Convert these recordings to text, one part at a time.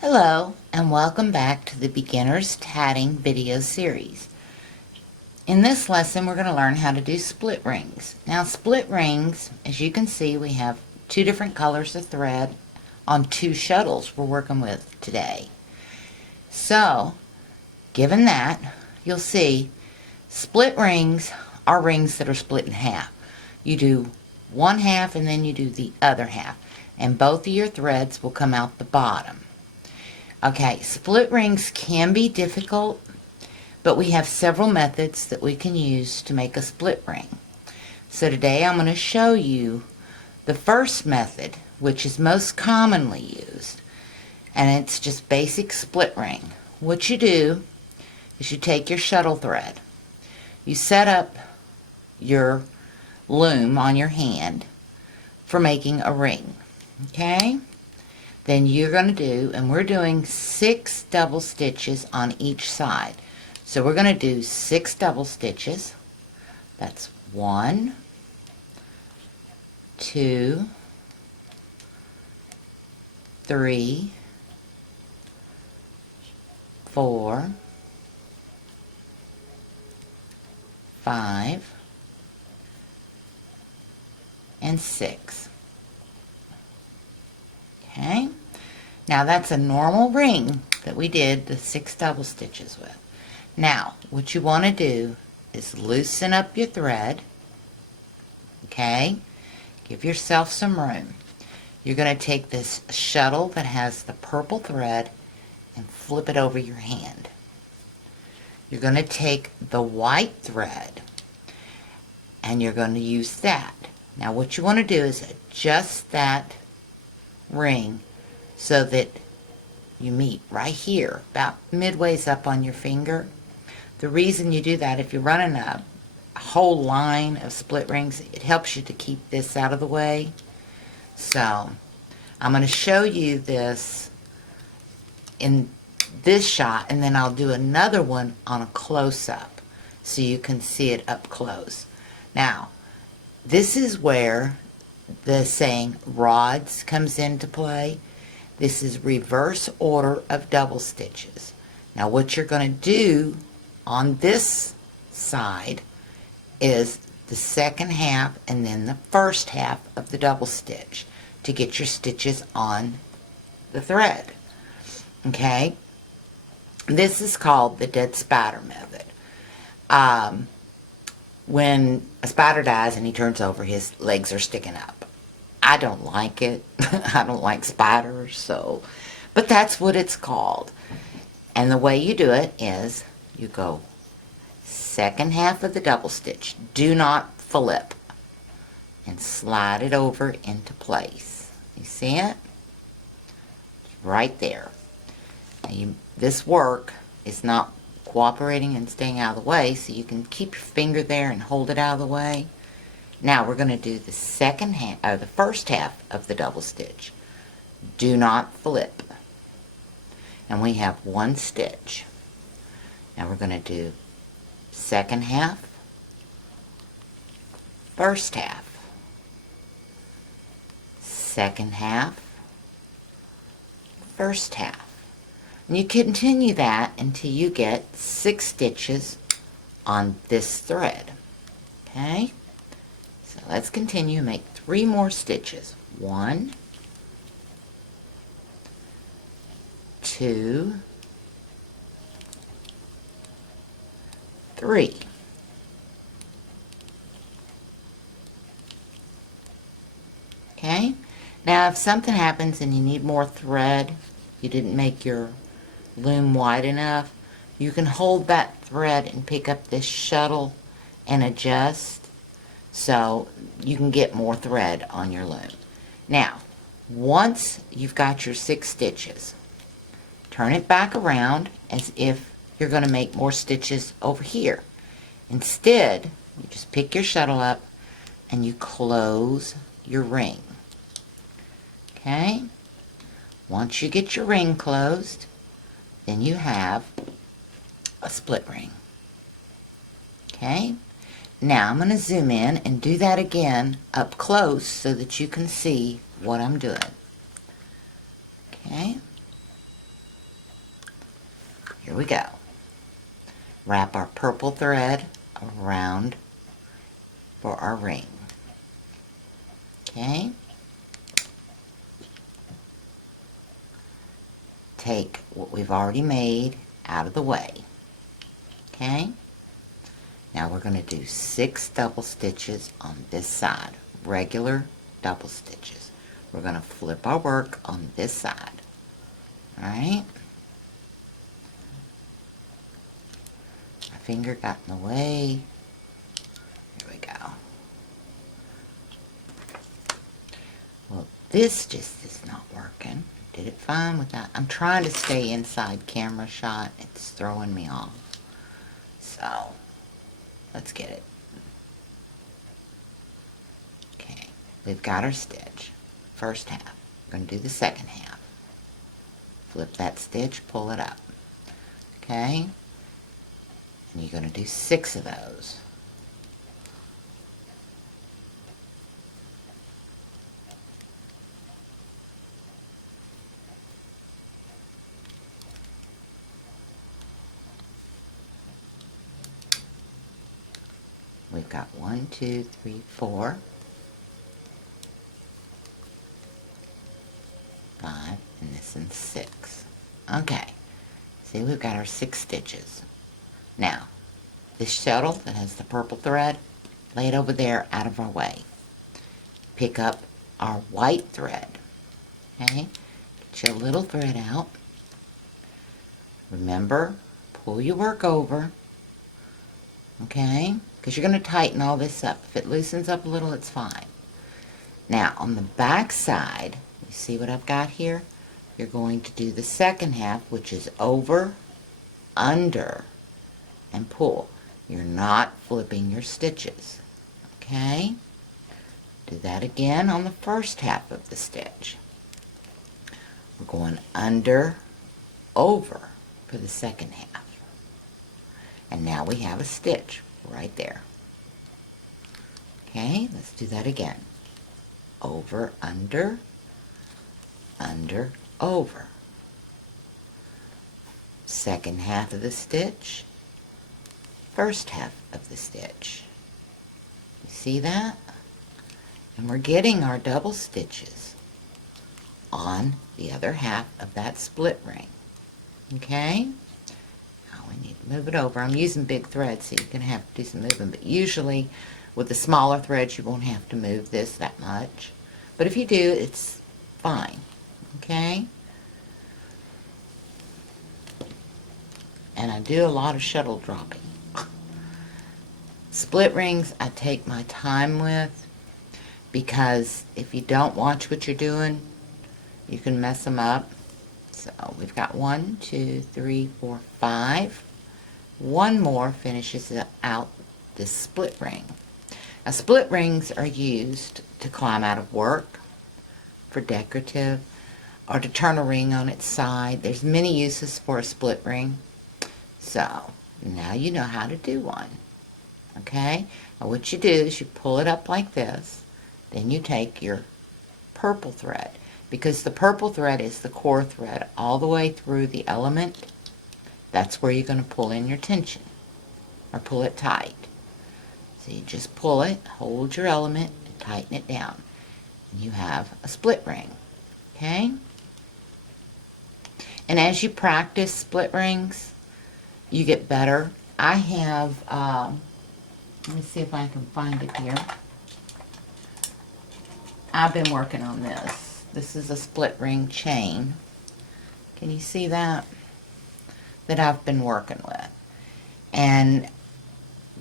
Hello and welcome back to the Beginner's Tatting video series. In this lesson we're going to learn how to do split rings. Now split rings, as you can see, we have two different colors of thread on two shuttles we're working with today. So given that, you'll see split rings are rings that are split in half. You do one half and then you do the other half, and both of your threads will come out the bottom. Okay, split rings can be difficult, but we have several methods that we can use to make a split ring. So today I'm going to show you the first method, which is most commonly used, and it's just basic split ring. What you do is you take your shuttle thread, you set up your loom on your hand for making a ring, okay? Then you're going to do, and we're doing 6 double stitches on each side. So we're going to do 6 double stitches. That's 1, 2, 3, 4, 5, and 6. Okay, now that's a normal ring that we did the 6 double stitches with. Now what you want to do is loosen up your thread. Okay, give yourself some room. You're going to take this shuttle that has the purple thread and flip it over your hand. You're going to take the white thread and you're going to use that. Now what you want to do is adjust that ring so that you meet right here, about midways up on your finger. The reason you do that, if you're running a whole line of split rings, it helps you to keep this out of the way. So I'm going to show you this in this shot, and then I'll do another one on a close-up so you can see it up close. Now this is where the saying rods comes into play. This is reverse order of double stitches. Now what you're going to do on this side is the second half and then the first half of the double stitch to get your stitches on the thread. Okay, this is called the dead spider method. When a spider dies and he turns over, his legs are sticking up. I don't like it. I don't like spiders, but that's what it's called. And the way you do it is you go second half of the double stitch. Do not flip, and slide it over into place. You see it? It's right there. Now this work is not cooperating and staying out of the way, so you can keep your finger there and hold it out of the way. Now we're going to do the second half, or the first half of the double stitch. Do not flip. And we have one stitch. Now we're going to do second half, first half, second half, first half. And you continue that until you get 6 stitches on this thread. Okay? So let's continue and make 3 more stitches. 1, 2, 3. Okay? Now if something happens and you need more thread, you didn't make your loom wide enough, you can hold that thread and pick up this shuttle and adjust so you can get more thread on your loom. Now once you've got your 6 stitches, turn it back around as if you're going to make more stitches over here. Instead, you just pick your shuttle up and you close your ring. Okay? Once you get your ring closed, then you have a split ring. Okay? Now I'm going to zoom in and do that again up close so that you can see what I'm doing. Okay? Here we go. Wrap our purple thread around for our ring. Okay. Take what we've already made out of the way. Okay. Now we're going to do 6 double stitches on this side, regular double stitches. We're going to flip our work on this side. All right. My finger got in the way. Here we go. Well, this just is not working. Did it fine without? I'm trying to stay inside camera shot. It's throwing me off. So, let's get it. Okay, we've got our stitch. First half. We're going to do the second half. Flip that stitch, pull it up. Okay? And you're going to do 6 of those. We've got 1, 2, 3, 4, 5, and this one's 6. Okay, see, we've got our 6 stitches. Now, this shuttle that has the purple thread, lay it over there out of our way. Pick up our white thread. Okay, get your little thread out. Remember, pull your work over. Okay, because you're going to tighten all this up. If it loosens up a little, it's fine. Now, on the back side, you see what I've got here? You're going to do the second half, which is over, under, and pull. You're not flipping your stitches. Okay? Do that again on the first half of the stitch. We're going under, over for the second half. And now we have a stitch right there. Okay, let's do that again. Over, under, over. Second half of the stitch, first half of the stitch. You see that? And we're getting our double stitches on the other half of that split ring. Okay? We need to move it over. I'm using big threads, so you're going to have to do some moving, but usually with the smaller threads you won't have to move this that much. But if you do, it's fine. Okay? And I do a lot of shuttle dropping. Split rings I take my time with, because if you don't watch what you're doing, you can mess them up. So we've got 1, 2, 3, 4, 5. One more finishes out this split ring. Now, split rings are used to climb out of work, for decorative, or to turn a ring on its side. There's many uses for a split ring. So now you know how to do one. Okay? Now what you do is you pull it up like this. Then you take your purple thread, because the purple thread is the core thread all the way through the element. That's where you're going to pull in your tension, or pull it tight. So you just pull it, hold your element, and tighten it down. And you have a split ring. Okay? And as you practice split rings, you get better. I have, let me see if I can find it here. I've been working on this. This is a split ring chain. Can you see that? That I've been working with. And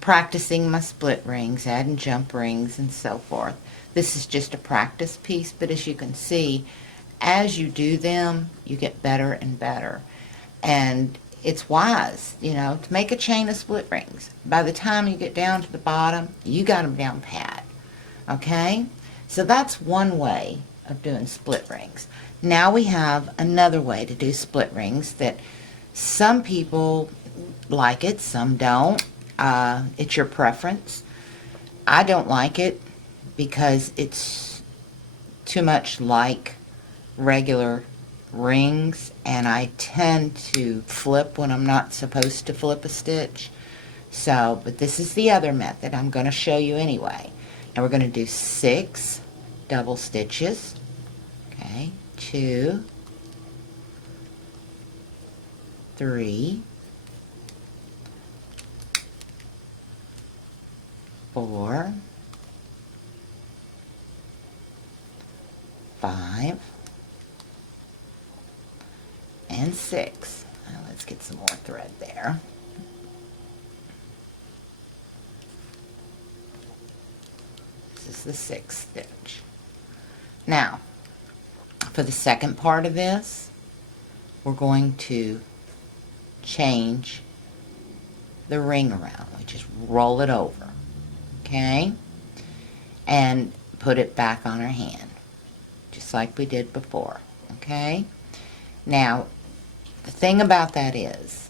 practicing my split rings, adding jump rings and so forth. This is just a practice piece, but as you can see, as you do them, you get better and better. And it's wise, you know, to make a chain of split rings. By the time you get down to the bottom, you got them down pat. Okay? So that's one way of doing split rings. Now we have another way to do split rings that some people like it, some don't. It's your preference. I don't like it because it's too much like regular rings, and I tend to flip when I'm not supposed to flip a stitch. So, but this is the other method I'm going to show you anyway. Now we're going to do 6 double stitches. Okay, 2, 3, 4, 5, and 6. Now let's get some more thread there. This is the 6th stitch. Now, for the second part of this, we're going to change the ring around. We just roll it over, okay? And put it back on our hand, just like we did before, okay? Now, the thing about that is,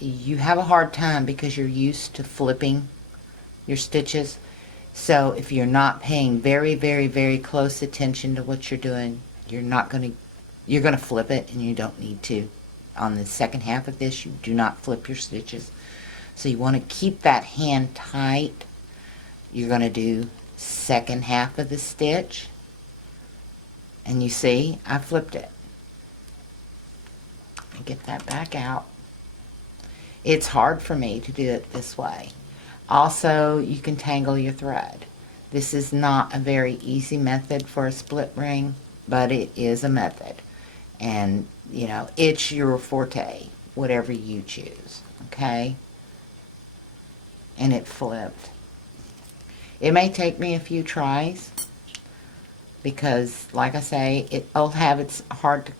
you have a hard time because you're used to flipping your stitches. So if you're not paying very, very, very close attention to what you're doing, you're going to flip it, and you don't need to. On the second half of this, you do not flip your stitches. So you want to keep that hand tight. You're going to do second half of the stitch, and you see I flipped it. Let me get that back out. It's hard for me to do it this way. Also, you can tangle your thread. This is not a very easy method for a split ring, but it is a method. And, you know, it's your forte, whatever you choose, okay? And it flipped. It may take me a few tries because, like I say, old habits are hard to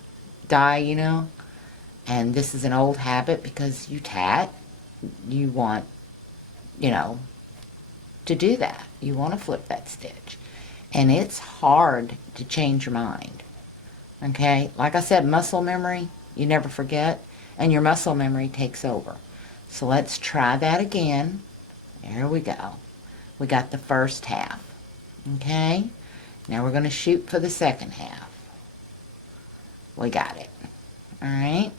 die, you know? And this is an old habit because you tat. You want, you know, to do that. You want to flip that stitch. And it's hard to change your mind. Okay? Like I said, muscle memory, you never forget. And your muscle memory takes over. So let's try that again. There we go. We got the first half. Okay? Now we're going to shoot for the second half. We got it. Alright?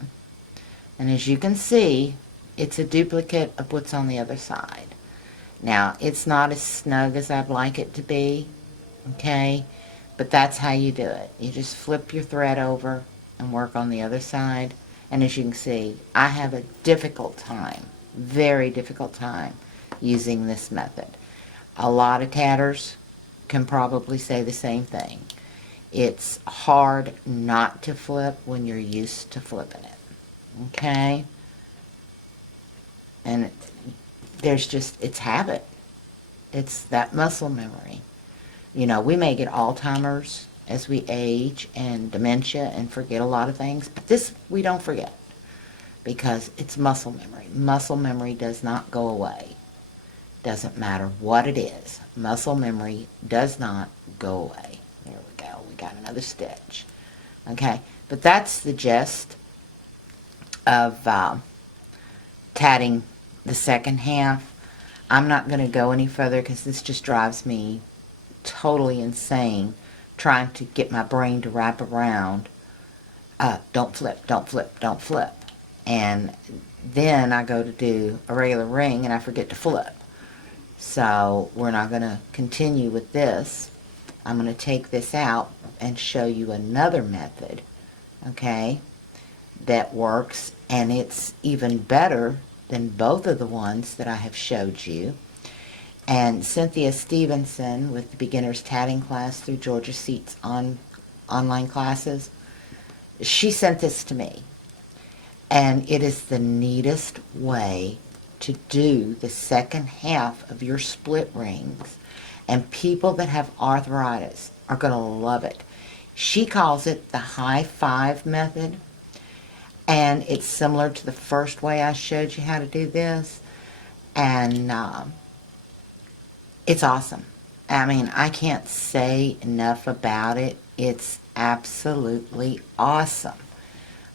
And as you can see, it's a duplicate of what's on the other side. Now, it's not as snug as I'd like it to be, okay? But that's how you do it. You just flip your thread over and work on the other side. And as you can see, I have a difficult time, very difficult time, using this method. A lot of tatters can probably say the same thing. It's hard not to flip when you're used to flipping it. Okay? And there's just, it's habit. It's that muscle memory. You know, we may get Alzheimer's as we age and dementia and forget a lot of things, but this we don't forget because it's muscle memory. Muscle memory does not go away. Doesn't matter what it is. Muscle memory does not go away. There we go. We got another stitch. Okay, but that's the gist of tatting the second half. I'm not going to go any further because this just drives me totally insane trying to get my brain to wrap around don't flip, don't flip, don't flip. And then I go to do a regular ring and I forget to flip. So we're not going to continue with this. I'm going to take this out and show you another method, okay, that works, and it's even better than both of the ones that I have showed you. And Cynthia Stevenson with the Beginner's Tatting class through Georgia Seitz online classes, she sent this to me. And it is the neatest way to do the second half of your split rings. And people that have arthritis are going to love it. She calls it the high five method. And it's similar to the first way I showed you how to do this. And it's awesome. I mean, I can't say enough about it. It's absolutely awesome.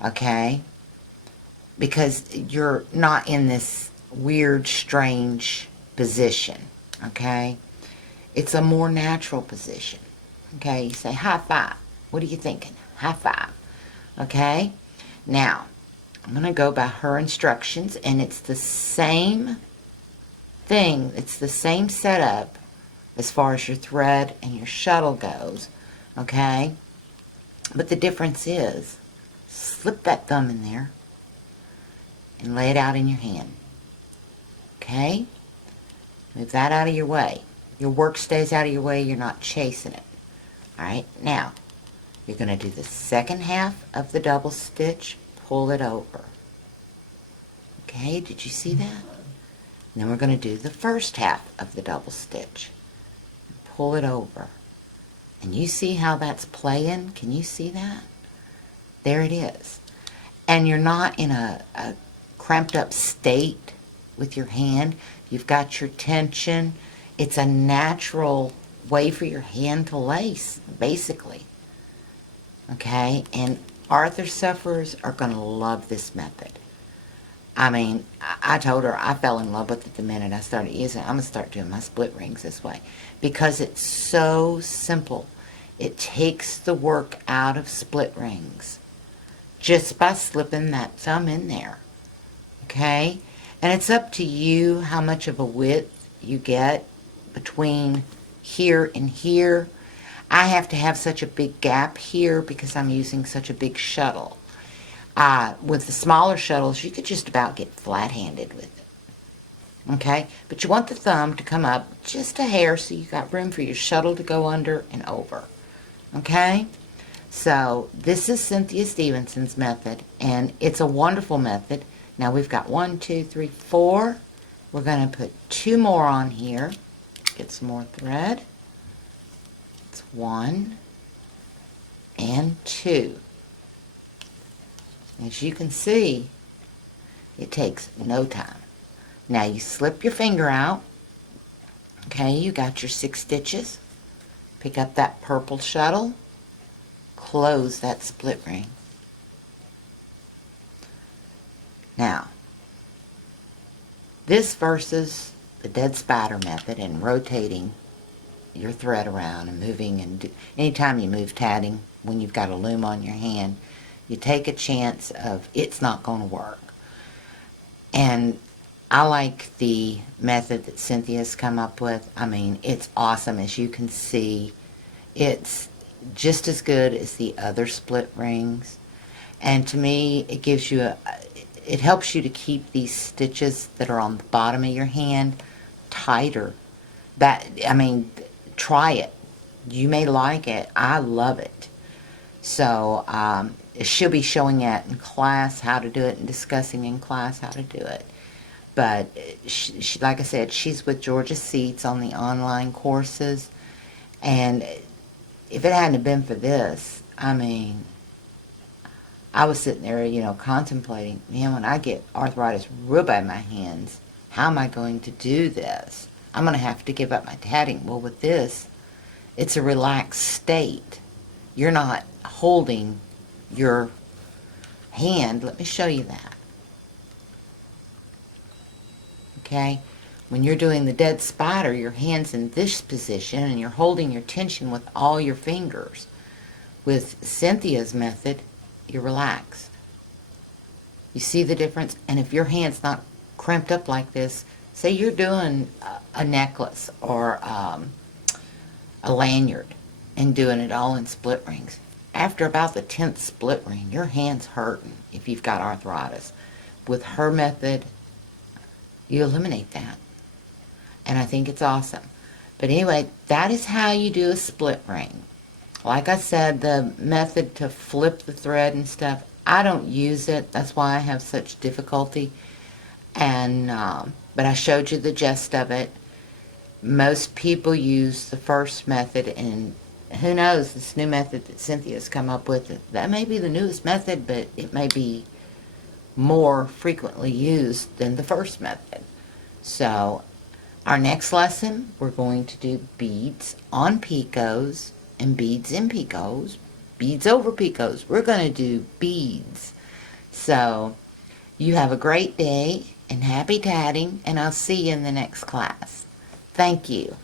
Okay? Because you're not in this weird, strange position. Okay? It's a more natural position. Okay? You say, high five. What are you thinking? High five. Okay? Now, I'm going to go by her instructions, and it's the same thing. It's the same setup as far as your thread and your shuttle goes. Okay? But the difference is, slip that thumb in there and lay it out in your hand. Okay? Move that out of your way. Your work stays out of your way. You're not chasing it. Alright? Now, you're going to do the second half of the double stitch. Pull it over. Okay? Did you see that? And then we're going to do the first half of the double stitch. Pull it over. And you see how that's playing? Can you see that? There it is. And you're not in a cramped up state with your hand. You've got your tension. It's a natural way for your hand to lace, basically. Okay? And arthro sufferers are going to love this method. I mean, I told her I fell in love with it the minute I started using it. I'm going to start doing my split rings this way because it's so simple. It takes the work out of split rings just by slipping that thumb in there. Okay? And it's up to you how much of a width you get between here and here. I have to have such a big gap here because I'm using such a big shuttle. With the smaller shuttles, you could just about get flat-handed with it. Okay? But you want the thumb to come up just a hair so you got room for your shuttle to go under and over. Okay? So, this is Cynthia Stevenson's method, and it's a wonderful method. Now, we've got 1, 2, 3, 4. We're going to put 2 more on here. Get some more thread. It's 1 and 2. As you can see, it takes no time. Now you slip your finger out. Okay, you got your 6 stitches. Pick up that purple shuttle. Close that split ring. Now, this versus the dead spider method and rotating your thread around and moving, and anytime you move tatting when you've got a loom on your hand, you take a chance of it's not going to work. And I like the method that Cynthia's come up with. I mean, it's awesome. As you can see, it's just as good as the other split rings. And to me, it gives you it helps you to keep these stitches that are on the bottom of your hand tighter. I mean, try it. You may like it. I love it. So, she'll be showing it in class how to do it and discussing in class how to do it. But, she, like I said, she's with Georgia Seitz on the online courses. And if it hadn't been for this, I mean, I was sitting there, you know, contemplating, man, when I get arthritis real bad in my hands, how am I going to do this? I'm going to have to give up my tatting. Well, with this, it's a relaxed state. You're not holding your hand. Let me show you that. Okay? When you're doing the dead spider, your hand's in this position and you're holding your tension with all your fingers. With Cynthia's method, you're relaxed. You see the difference? And if your hand's not cramped up like this, say you're doing a necklace or a lanyard and doing it all in split rings. After about the 10th split ring, your hand's hurting if you've got arthritis. With her method, you eliminate that. And I think it's awesome. But anyway, that is how you do a split ring. Like I said, the method to flip the thread and stuff, I don't use it. That's why I have such difficulty. And but I showed you the gist of it. Most people use the first method, and who knows, this new method that Cynthia's come up with, that may be the newest method, but it may be more frequently used than the first method. So, our next lesson, we're going to do beads on picots and beads in picots, beads over picots. We're going to do beads. So, you have a great day and happy tatting, and I'll see you in the next class. Thank you.